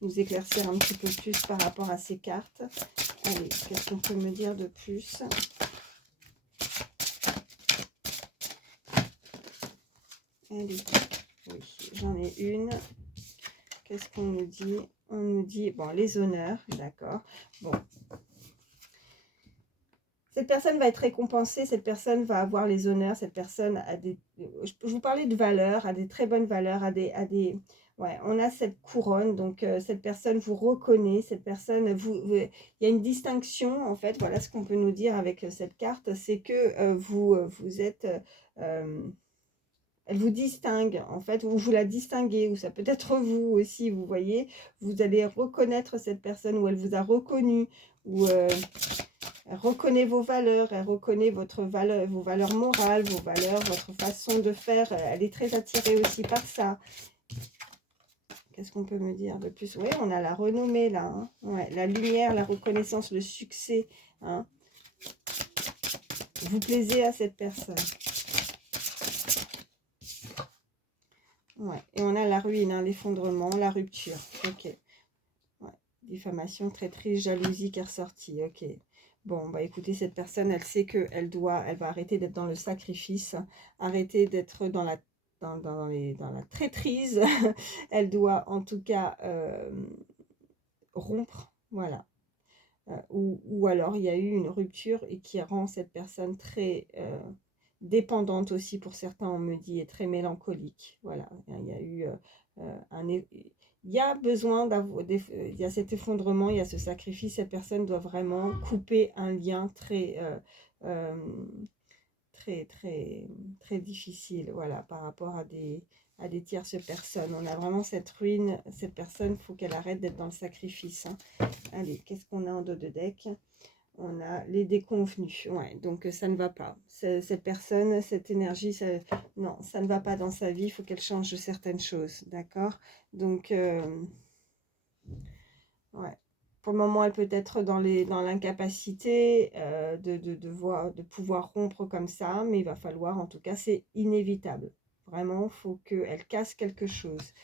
nous éclaircir un petit peu plus par rapport à ces cartes. Allez, qu'est-ce qu'on peut me dire de plus? Allez, oui, j'en ai une. Qu'est-ce qu'on nous dit? On nous dit, bon, les honneurs, d'accord. Bon. Cette personne va être récompensée, cette personne va avoir les honneurs, cette personne a des... Je vous parlais de valeurs, a des très bonnes valeurs, ouais, on a cette couronne, donc cette personne vous reconnaît, cette personne, il y a une distinction, en fait, voilà ce qu'on peut nous dire avec cette carte, c'est que vous êtes... elle vous distingue, en fait, vous la distinguez, ou ça peut être vous aussi, vous voyez, vous allez reconnaître cette personne, ou elle vous a reconnu, ou... elle reconnaît vos valeurs, elle reconnaît vos valeurs morales, vos valeurs, votre façon de faire. Elle est très attirée aussi par ça. Qu'est-ce qu'on peut me dire de plus? Oui, on a la renommée là. Hein. Ouais, la lumière, la reconnaissance, le succès. Hein. Vous plaisez à cette personne. Ouais. Et on a la ruine, hein, l'effondrement, la rupture. Ok. Ouais. Diffamation, traîtrise, jalousie qui est ressortie. Ok. Bon, bah écoutez, cette personne, elle sait qu'elle elle va arrêter d'être dans le sacrifice, arrêter d'être dans la traîtrise. Elle doit en tout cas rompre, voilà. Ou alors il y a eu une rupture et qui rend cette personne très dépendante aussi pour certains, on me dit, et très mélancolique. Voilà, il y a eu il y a besoin d'avoir, il y a cet effondrement, il y a ce sacrifice. Cette personne doit vraiment couper un lien euh, très difficile, voilà, par rapport à des tierces personnes. On a vraiment cette ruine, cette personne, il faut qu'elle arrête d'être dans le sacrifice. Hein. Allez, qu'est-ce qu'on a en dos de deck? On a les déconvenus. Ouais, donc ça ne va pas. Cette personne, cette énergie, non, ça ne va pas dans sa vie. Il faut qu'elle change certaines choses. D'accord? Donc, ouais. Pour le moment, elle peut être dans l'incapacité de pouvoir rompre comme ça, mais il va falloir, en tout cas, c'est inévitable. Vraiment, il faut qu'elle casse quelque chose.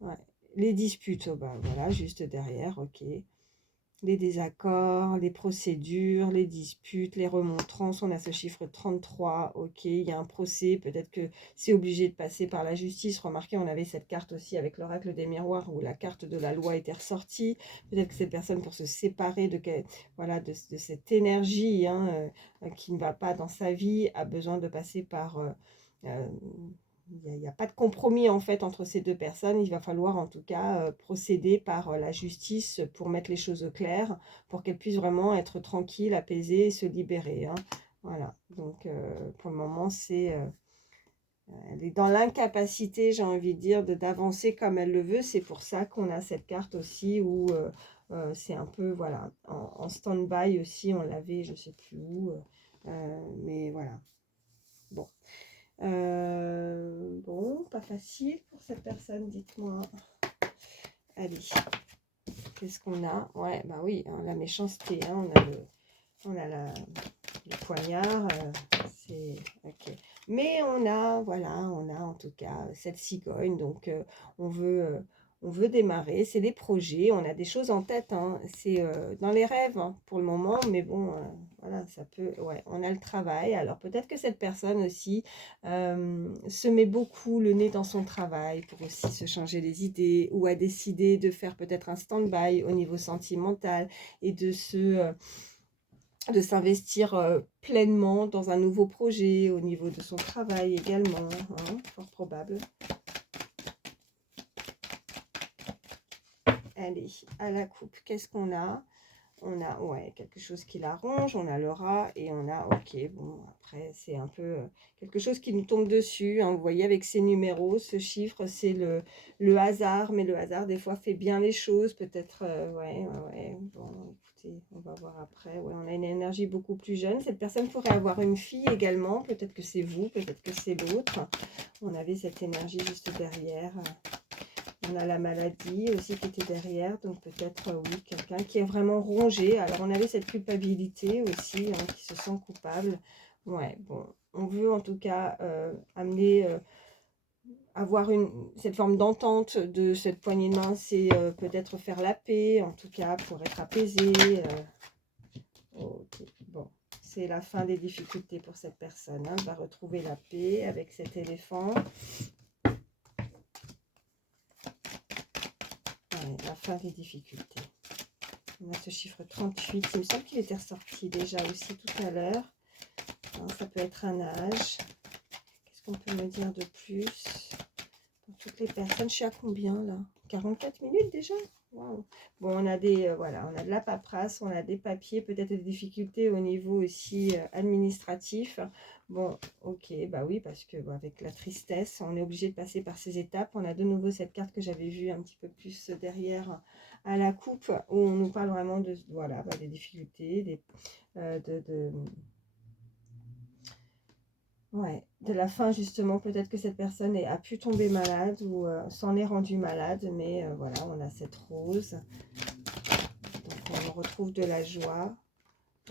Ouais. Les disputes, oh bah, voilà, juste derrière, ok. Les désaccords, les procédures, les disputes, les remontrances, on a ce chiffre 33, ok, il y a un procès, peut-être que c'est obligé de passer par la justice. Remarquez, on avait cette carte aussi avec l'oracle des miroirs où la carte de la loi était ressortie. Peut-être que cette personne, pour se séparer voilà, de cette énergie hein, qui ne va pas dans sa vie, a besoin de passer par... euh, il n'y a pas de compromis en fait entre ces deux personnes. Il va falloir en tout cas procéder par la justice pour mettre les choses au clair, pour qu'elle puisse vraiment être tranquille, apaisée et se libérer. Hein. Voilà, donc pour le moment, elle est dans l'incapacité, j'ai envie de dire, d'avancer comme elle le veut. C'est pour ça qu'on a cette carte aussi où c'est un peu, voilà, en stand-by aussi. On l'avait, je ne sais plus où, mais voilà. Bon. Bon, pas facile pour cette personne, dites-moi. Allez, qu'est-ce qu'on a? Ouais, bah oui, hein, la méchanceté, hein, on a le poignard, c'est ok. Mais voilà, on a en tout cas cette cigogne, donc on veut démarrer, c'est des projets, on a des choses en tête, hein, c'est dans les rêves hein, pour le moment, mais bon, voilà, ça peut, ouais, on a le travail. Alors peut-être que cette personne aussi se met beaucoup le nez dans son travail pour aussi se changer les idées, ou a décidé de faire peut-être un stand-by au niveau sentimental et de s'investir pleinement dans un nouveau projet au niveau de son travail également, hein, fort probable. Allez, à la coupe, qu'est-ce qu'on a? on a ouais, quelque chose qui l'arrange, on a le rat et on a, ok, bon, après c'est un peu quelque chose qui nous tombe dessus, hein. Vous voyez avec ces numéros, ce chiffre, c'est le hasard, mais le hasard des fois fait bien les choses, peut-être, ouais, bon, écoutez, on va voir après, ouais, on a une énergie beaucoup plus jeune, cette personne pourrait avoir une fille également, peut-être que c'est vous, peut-être que c'est l'autre, on avait cette énergie juste derrière. On a la maladie aussi qui était derrière, donc peut-être, oui, quelqu'un qui est vraiment rongé. Alors, on avait cette culpabilité aussi, hein, qui se sent coupable. Ouais, bon, on veut en tout cas amener, avoir cette forme d'entente de cette poignée de main, c'est peut-être faire la paix, en tout cas pour être apaisé. Ok, bon, c'est la fin des difficultés pour cette personne, hein. Elle va retrouver la paix avec cet éléphant. Ouais, la fin des difficultés. On a ce chiffre 38. Il me semble qu'il était ressorti déjà aussi tout à l'heure. Ça peut être un âge. Qu'est-ce qu'on peut me dire de plus pour toutes les personnes? Je suis à combien là? 44 minutes déjà? Wow. Bon, on a des voilà, on a de la paperasse, on a des papiers, peut-être des difficultés au niveau aussi administratif. Bon, ok, bah oui, parce que bon, avec la tristesse, on est obligé de passer par ces étapes. On a de nouveau cette carte que j'avais vue un petit peu plus derrière à la coupe, où on nous parle vraiment de voilà, bah, des difficultés, ouais, de la fin justement. Peut-être que cette personne a pu tomber malade ou s'en est rendue malade, mais voilà, on a cette rose. Donc on retrouve de la joie,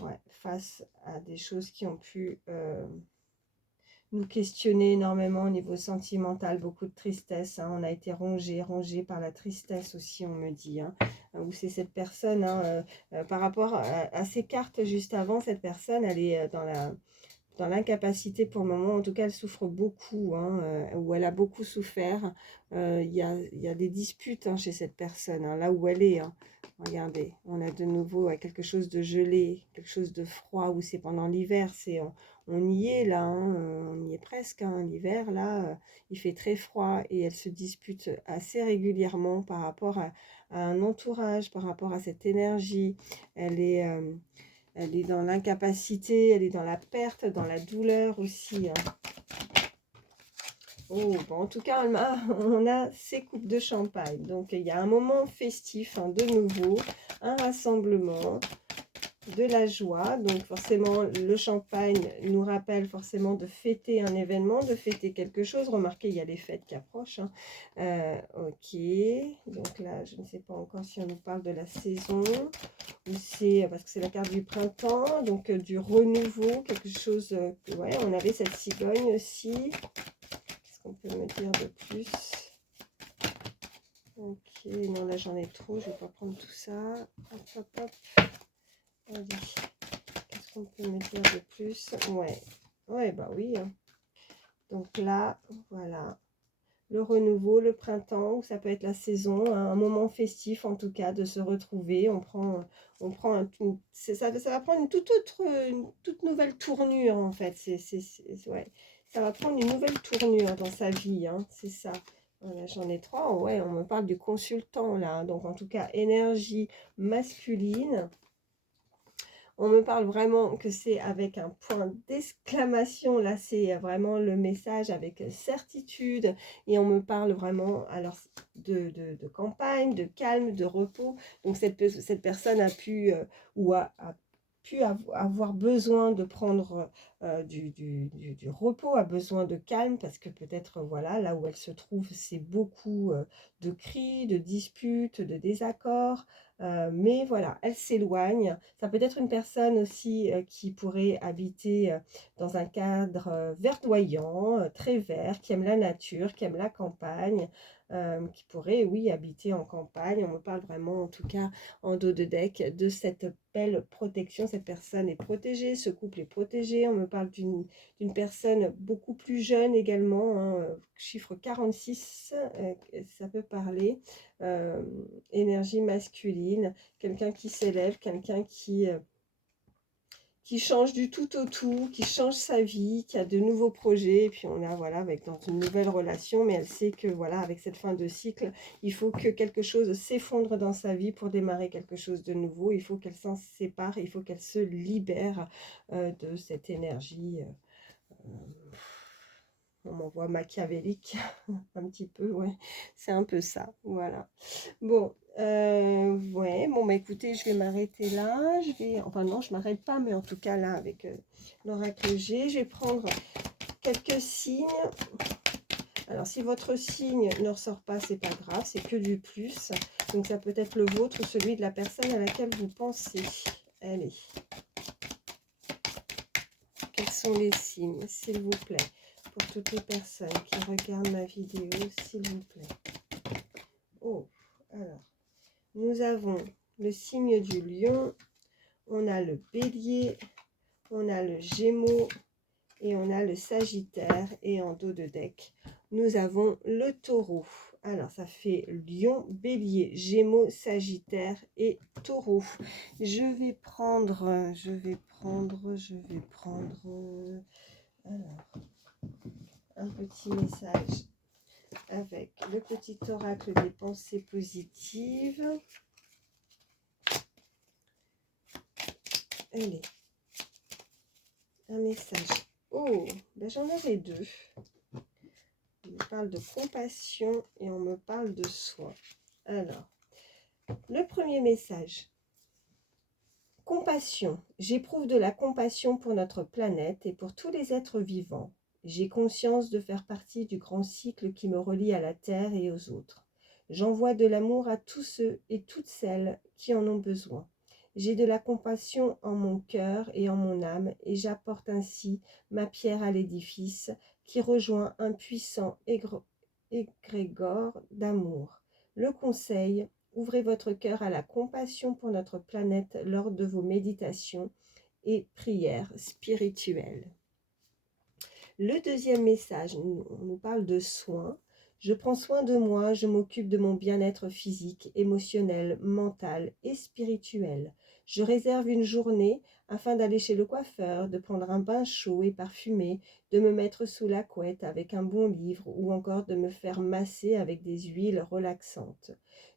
ouais, face à des choses qui ont pu nous questionner énormément au niveau sentimental, beaucoup de tristesse, hein. On a été rongé par la tristesse aussi, on me dit, hein, où c'est cette personne, hein, par rapport à ces cartes juste avant, cette personne, elle est dans l'incapacité pour le moment. En tout cas, elle souffre beaucoup, hein, ou elle a beaucoup souffert. Il y a des disputes, hein, chez cette personne, hein, là où elle est, hein. Regardez, on a de nouveau quelque chose de gelé, quelque chose de froid, où c'est pendant l'hiver, on y est là, hein, on y est presque, hein, l'hiver là, il fait très froid et elle se dispute assez régulièrement par rapport à un entourage, par rapport à cette énergie. Elle est dans l'incapacité, elle est dans la perte, dans la douleur aussi, hein. Oh, bon, en tout cas, on a ces coupes de champagne. Donc, il y a un moment festif, hein, de nouveau, un rassemblement, de la joie. Donc, forcément, le champagne nous rappelle forcément de fêter un événement, de fêter quelque chose. Remarquez, il y a les fêtes qui approchent, hein. Ok, donc là, je ne sais pas encore si on nous parle de la saison ou c'est parce que c'est la carte du printemps, donc du renouveau, quelque chose. Ouais, on avait cette cigogne aussi. Qu'est-ce qu'on peut me dire de plus? Ok, non, là j'en ai trop, je ne vais pas prendre tout ça. Hop, hop, hop. Allez. Qu'est-ce qu'on peut me dire de plus? Ouais, bah oui, hein. Donc là, voilà. Le renouveau, le printemps, ou ça peut être la saison, hein, un moment festif en tout cas, de se retrouver. On prend ça va prendre une toute nouvelle tournure en fait. Ouais, ça va prendre une nouvelle tournure dans sa vie, hein, c'est ça. Voilà, j'en ai trois. Ouais, on me parle du consultant là, hein. Donc en tout cas, énergie masculine. On me parle vraiment que c'est avec un point d'exclamation. Là, c'est vraiment le message avec certitude. Et on me parle vraiment alors de campagne, de calme, de repos. Donc, cette personne a pu a pu avoir besoin de prendre du repos, a besoin de calme parce que peut-être, voilà, là où elle se trouve, c'est beaucoup de cris, de disputes, de désaccords. Mais voilà, elle s'éloigne. Ça peut être une personne aussi qui pourrait habiter dans un cadre verdoyant, très vert, qui aime la nature, qui aime la campagne, qui pourrait, oui, habiter en campagne. On me parle vraiment, en tout cas, en dos de deck, de cette belle protection. Cette personne est protégée, ce couple est protégé. On me parle d'une personne beaucoup plus jeune également, hein, chiffre 46, ça peut parler. Énergie masculine, quelqu'un qui s'élève, quelqu'un qui change du tout au tout, qui change sa vie, qui a de nouveaux projets, et puis on est voilà, avec dans une nouvelle relation, mais elle sait que voilà, avec cette fin de cycle, il faut que quelque chose s'effondre dans sa vie pour démarrer quelque chose de nouveau, il faut qu'elle s'en sépare, il faut qu'elle se libère de cette énergie. On m'envoie machiavélique, un petit peu, ouais, c'est un peu ça, voilà. Bon, ouais, bon, bah écoutez, je vais m'arrêter là, enfin non, je m'arrête pas, mais en tout cas là, avec l'oracle G, je vais prendre quelques signes. Alors, si votre signe ne ressort pas, c'est pas grave, c'est que du plus, donc ça peut être le vôtre ou celui de la personne à laquelle vous pensez. Allez, quels sont les signes, s'il vous plaît, pour toutes les personnes qui regardent ma vidéo, s'il vous plaît. Oh, alors, nous avons le signe du lion, on a le bélier, on a le gémeaux et on a le sagittaire. Et en dos de deck, nous avons le taureau. Alors, ça fait lion, bélier, gémeaux, sagittaire et taureau. Je vais prendre, alors, un petit message avec le petit oracle des pensées positives. Allez, un message. Oh, ben j'en avais deux. On me parle de compassion et on me parle de soin. Alors, le premier message. Compassion. J'éprouve de la compassion pour notre planète et pour tous les êtres vivants. J'ai conscience de faire partie du grand cycle qui me relie à la Terre et aux autres. J'envoie de l'amour à tous ceux et toutes celles qui en ont besoin. J'ai de la compassion en mon cœur et en mon âme et j'apporte ainsi ma pierre à l'édifice qui rejoint un puissant égrégore d'amour. Le conseil, ouvrez votre cœur à la compassion pour notre planète lors de vos méditations et prières spirituelles. Le deuxième message, on nous parle de soins. Je prends soin de moi, je m'occupe de mon bien-être physique, émotionnel, mental et spirituel. Je réserve une journée afin d'aller chez le coiffeur, de prendre un bain chaud et parfumé, de me mettre sous la couette avec un bon livre ou encore de me faire masser avec des huiles relaxantes.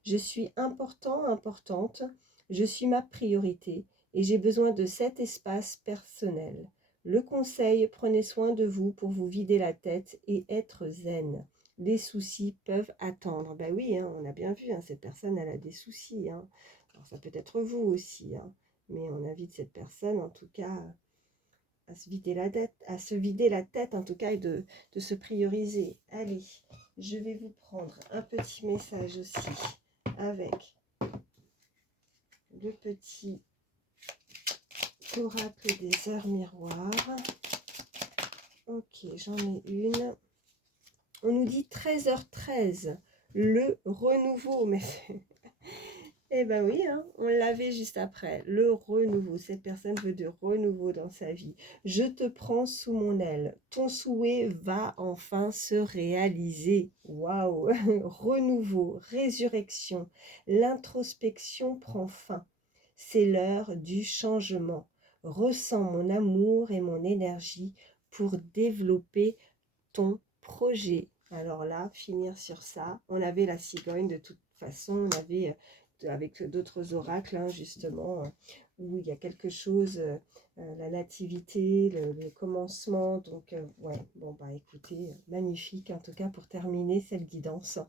Je suis importante, je suis ma priorité et j'ai besoin de cet espace personnel. Le conseil, prenez soin de vous pour vous vider la tête et être zen. Les soucis peuvent attendre. Ben oui, hein, on a bien vu, hein, cette personne, elle a des soucis. Hein. Alors ça peut être vous aussi, hein, mais on invite cette personne, en tout cas, à se vider la tête, en tout cas, et de se prioriser. Allez, je vais vous prendre un petit message aussi avec le petit oracle des heures miroirs. Ok, j'en ai une. On nous dit 13h13, le renouveau. Mais eh ben oui, hein, on l'avait juste après. Le renouveau. Cette personne veut de renouveau dans sa vie. Je te prends sous mon aile. Ton souhait va enfin se réaliser. Waouh! Renouveau, résurrection. L'introspection prend fin. C'est l'heure du changement. Ressens mon amour et mon énergie pour développer ton projet. Alors là, finir sur ça, on avait la cigogne de toute façon, on avait avec d'autres oracles, hein, justement, où il y a quelque chose, la nativité, le commencement, donc ouais, bon bah écoutez, magnifique en tout cas pour terminer cette guidance.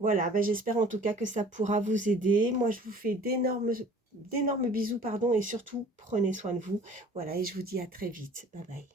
Voilà, bah, j'espère en tout cas que ça pourra vous aider. Moi je vous fais d'énormes bisous, pardon, et surtout prenez soin de vous. Voilà, et je vous dis à très vite. Bye bye.